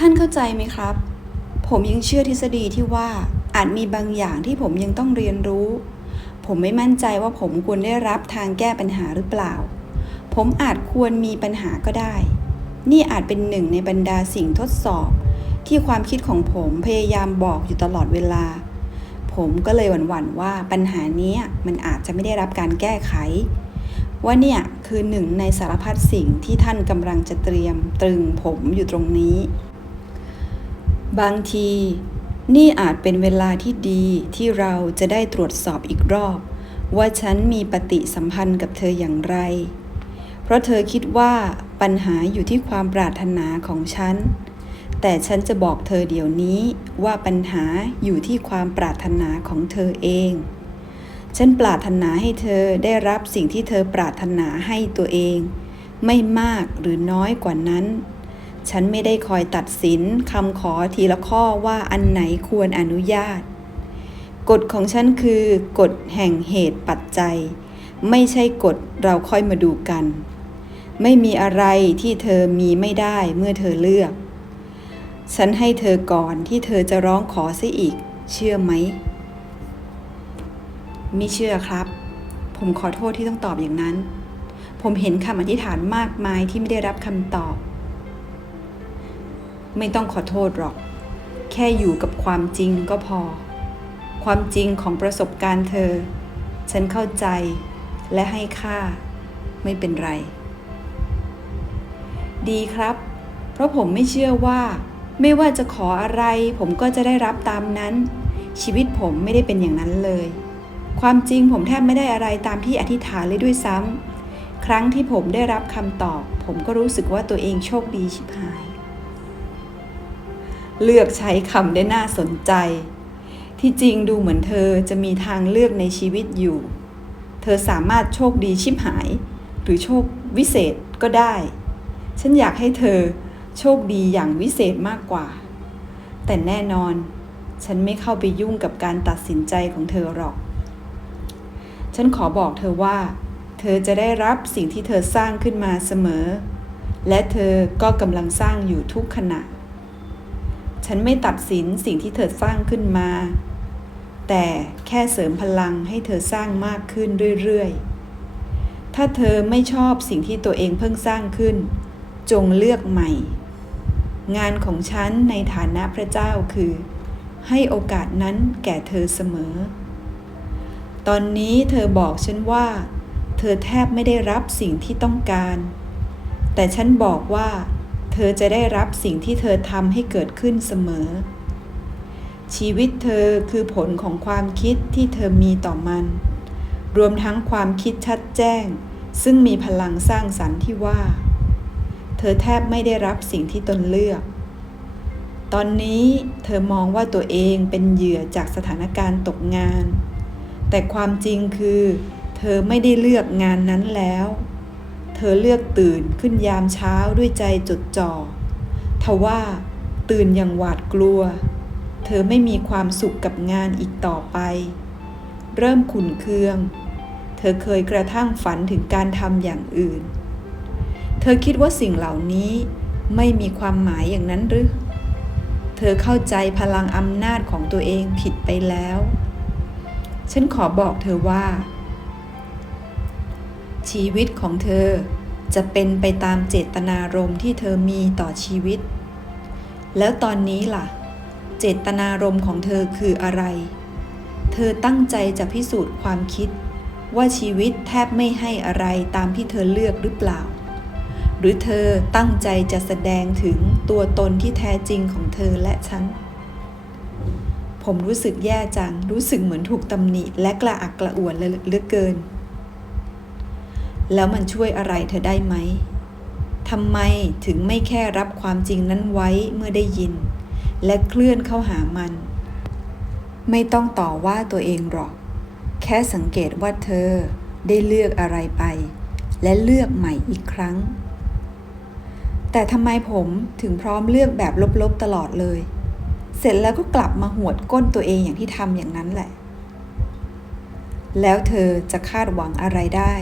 ท่านเข้าใจไหมครับ ผมยังเชื่อทฤษฎีที่ว่าอาจมีบางอย่างที่ผมยังต้องเรียนรู้ ผมไม่มั่นใจว่าผมควรได้รับทางแก้ปัญหาหรือเปล่า ผมอาจควรมีปัญหาก็ได้ นี่อาจเป็นหนึ่งในบรรดาสิ่งทดสอบ ที่ความคิดของผมพยายามบอกอยู่ตลอดเวลา ผมก็เลยหวั่นๆว่าปัญหานี้มันอาจจะไม่ได้รับการแก้ไข ว่าเนี่ยคือหนึ่งในสารพัดสิ่งที่ท่านกำลังจะเตรียมตรึงผมอยู่ตรงนี้ บางที นี่อาจเป็นเวลาที่ดีที่เราจะได้ตรวจสอบอีกรอบ ว่าฉันมีปฏิสัมพันธ์กับเธออย่างไร เพราะเธอคิดว่าปัญหาอยู่ที่ความปรารถนาของฉัน แต่ฉันจะบอกเธอเดี๋ยวนี้ว่าปัญหาอยู่ที่ความปรารถนาของเธอเอง ฉันปรารถนาให้เธอได้รับสิ่งที่เธอปรารถนาให้ตัวเอง ไม่มากหรือน้อยกว่านั้น ฉันไม่ได้คอยตัดสินคำขอทีละข้อว่าอันไหนควรอนุญาต กฎของฉันคือกฎแห่งเหตุปัจจัย ไม่ใช่กฎเราค่อยมาดูกัน ไม่มีอะไรที่เธอมีไม่ได้เมื่อเธอเลือก ฉันให้เธอก่อนที่เธอจะร้องขอเสียอีก เชื่อไหม ไม่เชื่อครับ ผมขอโทษที่ต้องตอบอย่างนั้น ผมเห็นคำอธิษฐานมากมายที่ไม่ได้รับคำตอบ ไม่ต้องขอโทษหรอก แค่อยู่กับความจริงก็พอ ความจริงของประสบการณ์เธอ ฉันเข้าใจและให้ค่า ไม่เป็นไร ดีครับ เพราะผมไม่เชื่อว่า ไม่ว่าจะขออะไร ผมก็จะได้รับตามนั้น ชีวิตผมไม่ได้เป็นอย่างนั้นเลย ความจริงผมแทบไม่ได้อะไรตามที่อธิษฐานเลยด้วยซ้ำครั้งที่ผมได้รับคำตอบ ผมก็รู้สึกว่าตัวเองโชคดีชิบหาย เลือกใช้คำได้น่าสนใจ ที่จริงดูเหมือนเธอจะมีทางเลือกในชีวิตอยู่ เธอสามารถโชคดีชิบหาย หรือโชควิเศษก็ได้ ฉันอยากให้เธอโชคดีอย่างวิเศษมากกว่า แต่แน่นอน ฉันไม่เข้าไปยุ่งกับการตัดสินใจของเธอหรอก ฉันขอบอกเธอว่า เธอจะได้รับสิ่งที่เธอสร้างขึ้นมาเสมอ และเธอก็กำลังสร้างอยู่ทุกขณะ ฉันไม่ตัดสินสิ่งที่เธอสร้างขึ้นมา แต่แค่เสริมพลังให้เธอสร้างมากขึ้นเรื่อยๆ ถ้าเธอไม่ชอบสิ่งที่ตัวเองเพิ่งสร้างขึ้น จงเลือกใหม่ งานของฉันในฐานะพระเจ้าคือ ให้โอกาสนั้นแก่เธอเสมอ ตอนนี้เธอบอกฉันว่า เธอแทบไม่ได้รับสิ่งที่ต้องการ แต่ฉันบอกว่าเธอจะได้รับสิ่งที่เธอทำให้เกิดขึ้นเสมอ ชีวิตเธอคือผลของความคิดที่เธอมีต่อมัน รวมทั้งความคิดชัดแจ้ง ซึ่งมีพลังสร้างสรรค์ที่ว่า เธอแทบไม่ได้รับสิ่งที่ตนเลือก ตอนนี้เธอมองว่าตัวเองเป็นเหยื่อจากสถานการณ์ตกงาน แต่ความจริงคือ เธอไม่ได้เลือกงานนั้นแล้ว เธอเลือกตื่นขึ้นยามเช้าด้วยใจจดจ่อทว่าตื่นอย่างหวาดกลัว เธอไม่มีความสุขกับงานอีกต่อไป เริ่มขุนเคือง เธอเคยกระทั่งฝันถึงการทำอย่างอื่น เธอคิดว่าสิ่งเหล่านี้ไม่มีความหมายอย่างนั้นหรือ เธอเข้าใจพลังอำนาจของตัวเองผิดไปแล้ว ฉันขอบอกเธอว่า ชีวิตของเธอ จะเป็นไปตามเจตนารมณ์ที่เธอมีต่อชีวิต แล้วตอนนี้ล่ะ เจตนารมณ์ของเธอคืออะไร เธอตั้งใจจะพิสูจน์ความคิด ว่าชีวิตแทบไม่ให้อะไรตามที่เธอเลือกหรือเปล่า หรือเธอตั้งใจจะแสดงถึงตัวตนที่แท้จริงของเธอและฉันผมรู้สึกแย่จัง รู้สึกเหมือนถูกตำหนิและกระอักกระอ่วนเหลือเกิน แล้วมันช่วยอะไรเธอได้ไหมทำไมถึงไม่แค่รับความจริงนั้นไว้เมื่อได้ยิน และเคลื่อนเข้าหามัน ไม่ต้องต่อว่าตัวเองหรอก แค่สังเกตว่าเธอได้เลือกอะไรไป และเลือกใหม่อีกครั้ง แต่ทำไมผมถึงพร้อมเลือกแบบลบๆตลอดเลย เสร็จแล้วก็กลับมาหวดก้นตัวเองอย่างที่ทำอย่างนั้นแหละ แล้วเธอจะคาดหวังอะไรได้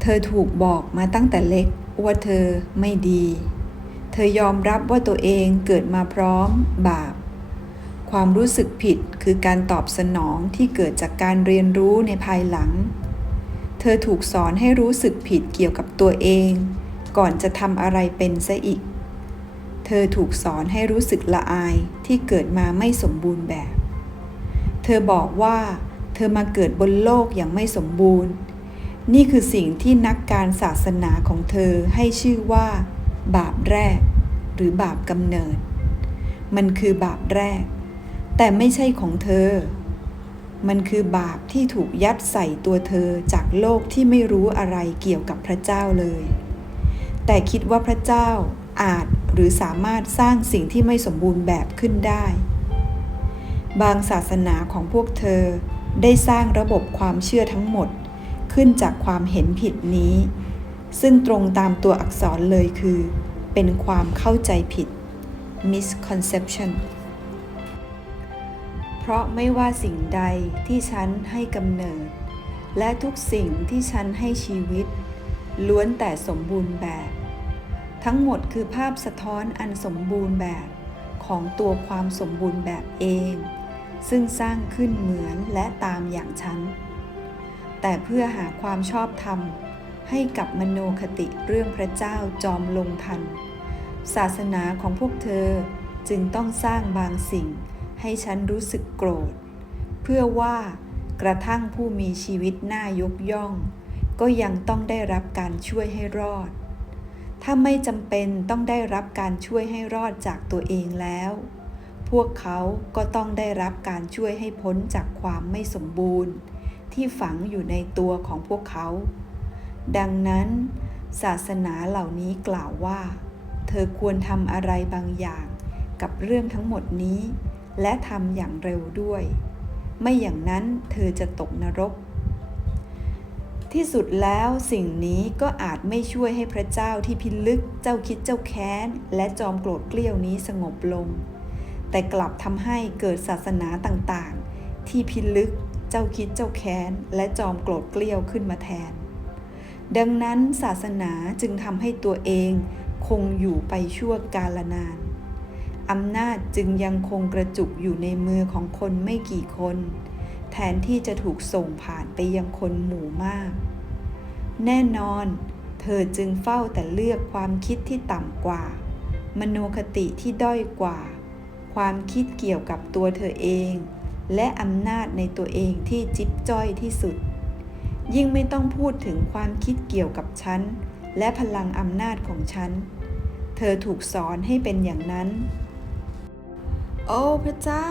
เธอถูกบอกมาตั้งแต่เล็กว่าเธอไม่ดี เธอยอมรับว่าตัวเองเกิดมาพร้อมบาป ความรู้สึกผิดคือการตอบสนองที่เกิดจากการเรียนรู้ในภายหลัง เธอถูกสอนให้รู้สึกผิดเกี่ยวกับตัวเอง ก่อนจะทำอะไรเป็นซะอีก เธอถูกสอนให้รู้สึกละอายที่เกิดมาไม่สมบูรณ์แบบ เธอบอกว่า เธอมาเกิดบนโลกอย่างไม่สมบูรณ์ นี่คือสิ่งที่นักการศาสนาของเธอให้ชื่อว่า บาปแรก หรือบาปกำเนิด มันคือบาปแรก แต่ไม่ใช่ของเธอ มันคือบาปที่ถูกยัดใส่ตัวเธอจากโลกที่ไม่รู้อะไรเกี่ยวกับพระเจ้าเลย แต่คิดว่าพระเจ้าอาจหรือสามารถสร้างสิ่งที่ไม่สมบูรณ์แบบขึ้นได้ บางศาสนาของพวกเธอได้สร้างระบบความเชื่อทั้งหมด ขึ้นจากความเห็นผิดนี้ ซึ่งตรงตามตัวอักษรเลยคือ เป็นความเข้าใจผิด misconception เพราะไม่ว่าสิ่งใดที่ฉันให้กำเนิด และทุกสิ่งที่ฉันให้ชีวิต ล้วนแต่สมบูรณ์แบบ ทั้งหมดคือภาพสะท้อนอันสมบูรณ์แบบของตัวความสมบูรณ์แบบเอง ซึ่งสร้างขึ้นเหมือนและตามอย่างฉัน แต่เพื่อหาความชอบธรรม ให้กับมโนคติเรื่องพระเจ้าจอมลงทัน ศาสนาของพวกเธอจึงต้องสร้างบางสิ่ง ให้ฉันรู้สึกโกรธ เพื่อว่ากระทั่งผู้มีชีวิตน่ายกย่อง ก็ยังต้องได้รับการช่วยให้รอด ถ้าไม่จำเป็นต้องได้รับการช่วยให้รอดจากตัวเองแล้ว พวกเขาก็ต้องได้รับการช่วยให้พ้นจากความไม่สมบูรณ์ ที่ฝังอยู่ในตัวของพวกเขา ดังนั้นศาสนาเหล่านี้กล่าวว่า เธอควรทำอะไรบางอย่างกับเรื่องทั้งหมดนี้ และทำอย่างเร็วด้วย ไม่อย่างนั้นเธอจะตกนรก ที่สุดแล้วสิ่งนี้ก็อาจไม่ช่วยให้พระเจ้าที่พิลึกเจ้าคิดเจ้าแค้น และจอมโกรธเกลี้ยวนี้สงบลง แต่กลับทำให้เกิดศาสนาต่างๆ ที่พิลึก เจ้าคิดเจ้าแค้น และจอมโกรธเกลี้ยวขึ้นมาแทน ดังนั้นศาสนาจึงทำให้ตัวเองคงอยู่ไปชั่วกาลนาน อำนาจจึงยังคงกระจุกอยู่ในมือของคนไม่กี่คน แทนที่จะถูกส่งผ่านไปยังคนหมู่มาก แน่นอน เธอจึงเฝ้าแต่เลือกความคิดที่ต่ำกว่า มโนคติที่ด้อยกว่า ความคิดเกี่ยวกับตัวเธอเอง และอำนาจในตัวเองที่จิ๊บจ้อยที่สุด ยิ่งไม่ต้องพูดถึงความคิดเกี่ยวกับฉัน และพลังอำนาจของฉัน เธอถูกสอนให้เป็นอย่างนั้น โอ้พระเจ้า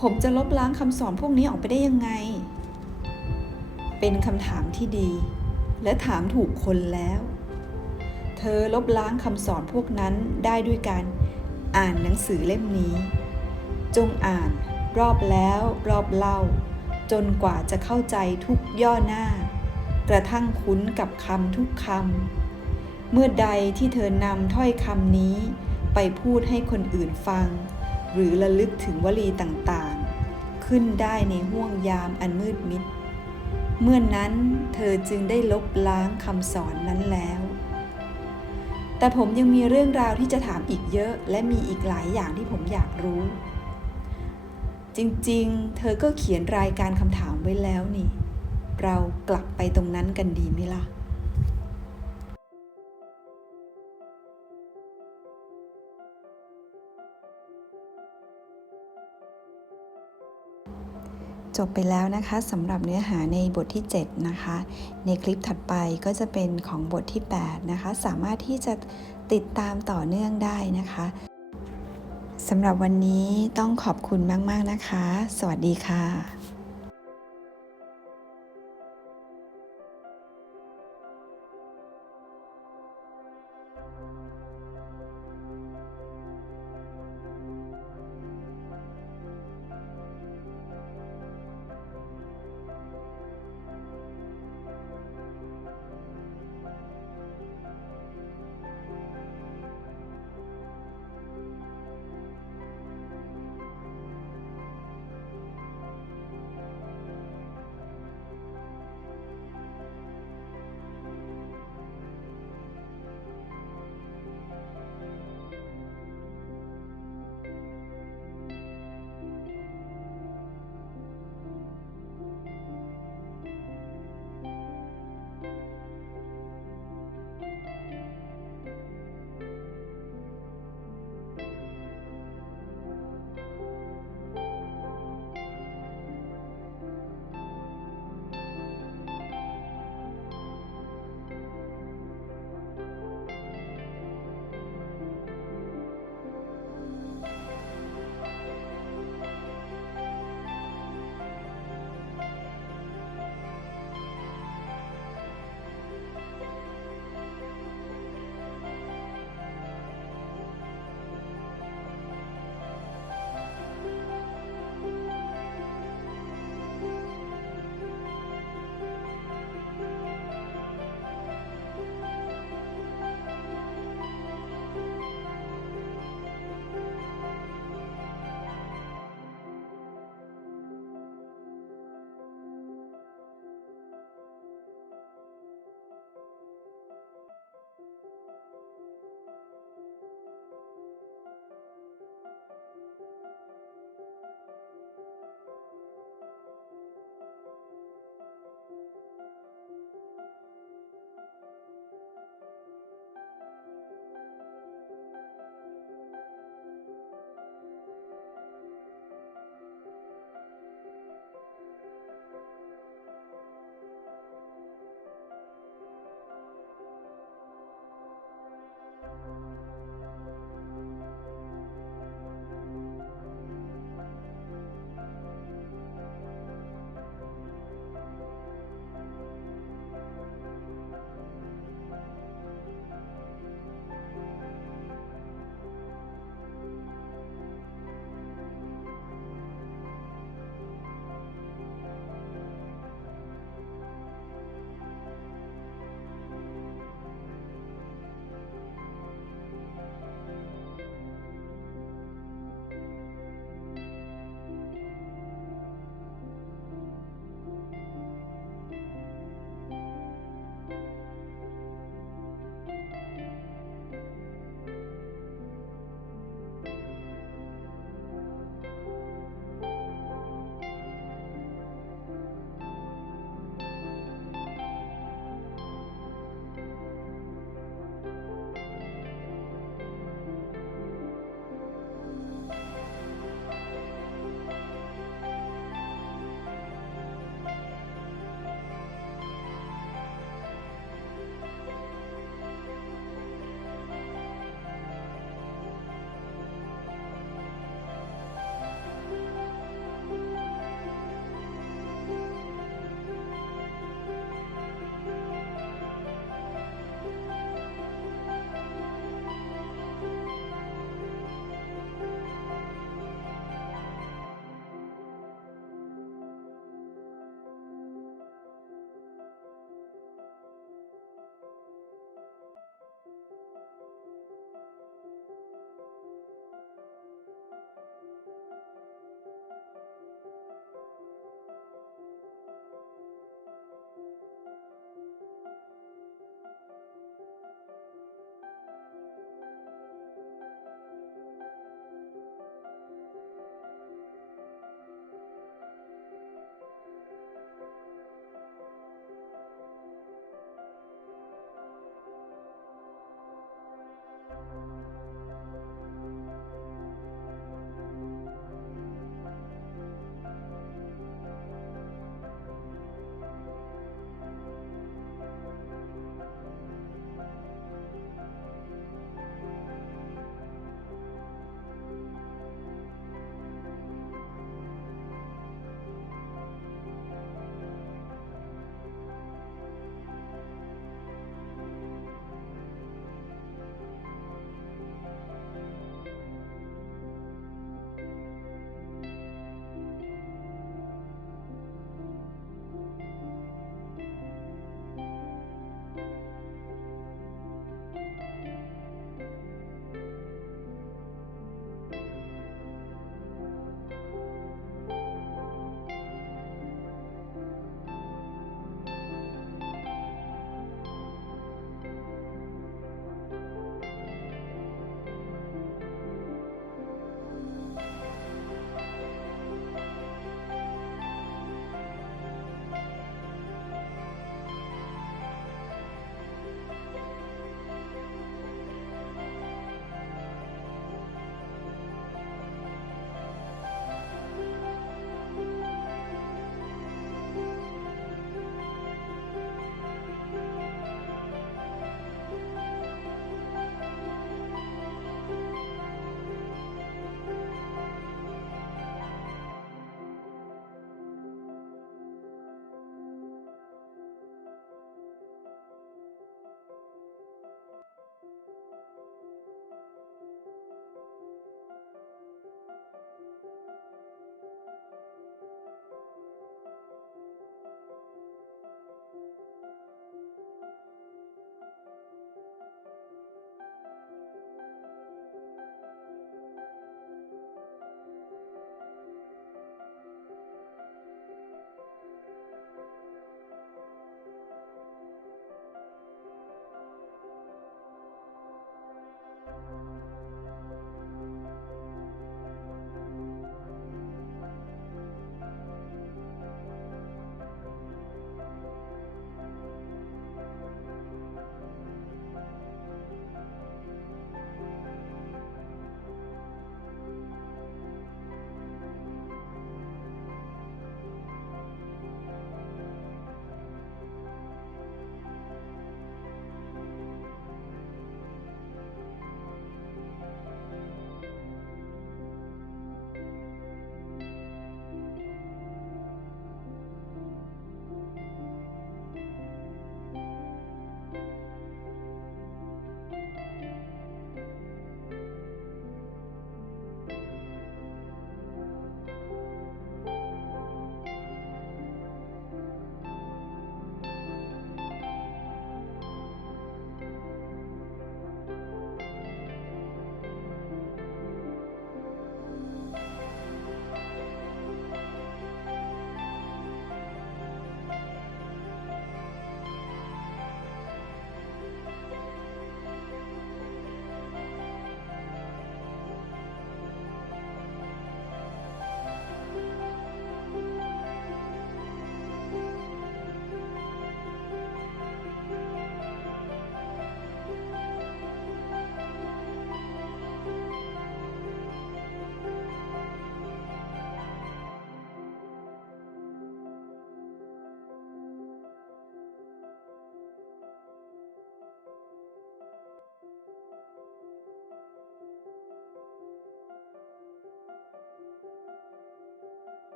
ผมจะลบล้างคำสอนพวกนี้ออกไปได้ยังไง เป็นคำถามที่ดี และถามถูกคนแล้ว เธอลบล้างคำสอนพวกนั้นได้ด้วยการอ่านหนังสือเล่มนี้ จงอ่าน รอบแล้วรอบเล่า จนกว่าจะเข้าใจทุกย่อหน้า กระทั่งคุ้นกับคำทุกคำเมื่อใดที่เธอนำถ้อยคำนี้ ไปพูดให้คนอื่นฟัง หรือระลึกถึงวลีต่างๆ ขึ้นได้ในห่วงยามอันมืดมิด เมื่อนนั้นเธอจึงได้ลบล้างคำสอนนั้นแล้วแต่ผมยังมีเรื่องราวที่จะถามอีกเยอะ และมีอีกหลายอย่างที่ผมอยากรู้ จริงๆ เธอก็เขียนรายการคำถามไว้แล้วนี่ เรากลับไปตรงนั้นกันดีไหมล่ะจบไปแล้วนะคะสำหรับเนื้อหาในบทที่ 7 นะคะ ในคลิปถัดไปก็จะเป็นของบทที่ 8 นะคะ สามารถที่จะติดตามต่อเนื่องได้นะคะ สำหรับวันนี้ต้องขอบคุณมาก ๆ นะคะ สวัสดีค่ะ「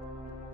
Thank you.